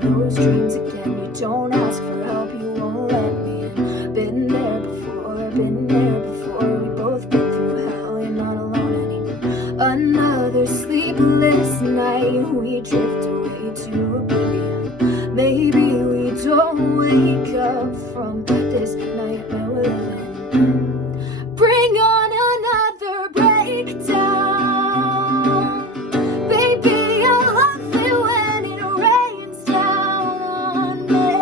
those dreams again. You don't ask for help, you won't let me in. Been there before, we both been through hell. You're not alone anymore. Another sleepless night, we drift away to oblivion. Maybe we don't wake up from this nightmare we're living in. Bring on another breakdown. Baby, I love it when it rains down on me.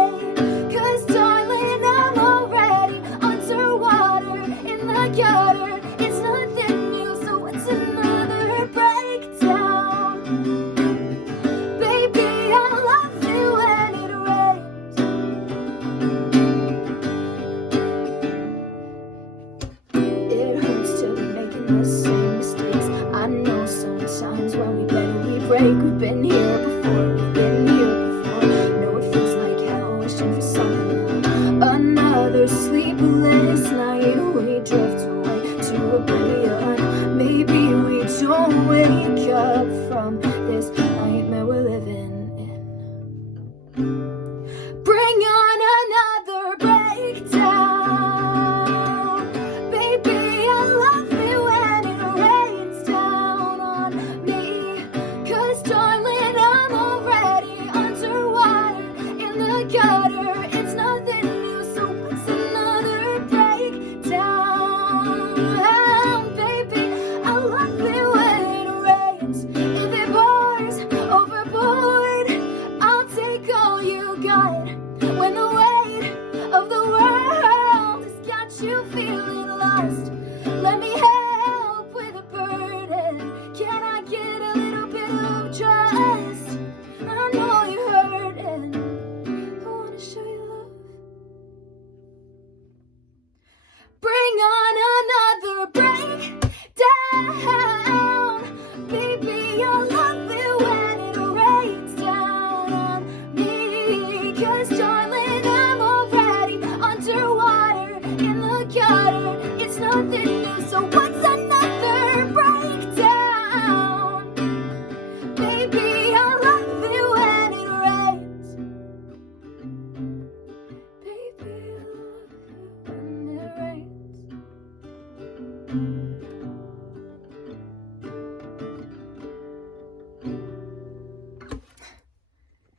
'Cause darling, I'm already underwater in the gutter. It's nothing new, so what's another breakdown? Baby, I love it when it rains. It hurts to be making the same mistakes. I know sometimes when we bend, we break. We've been here before.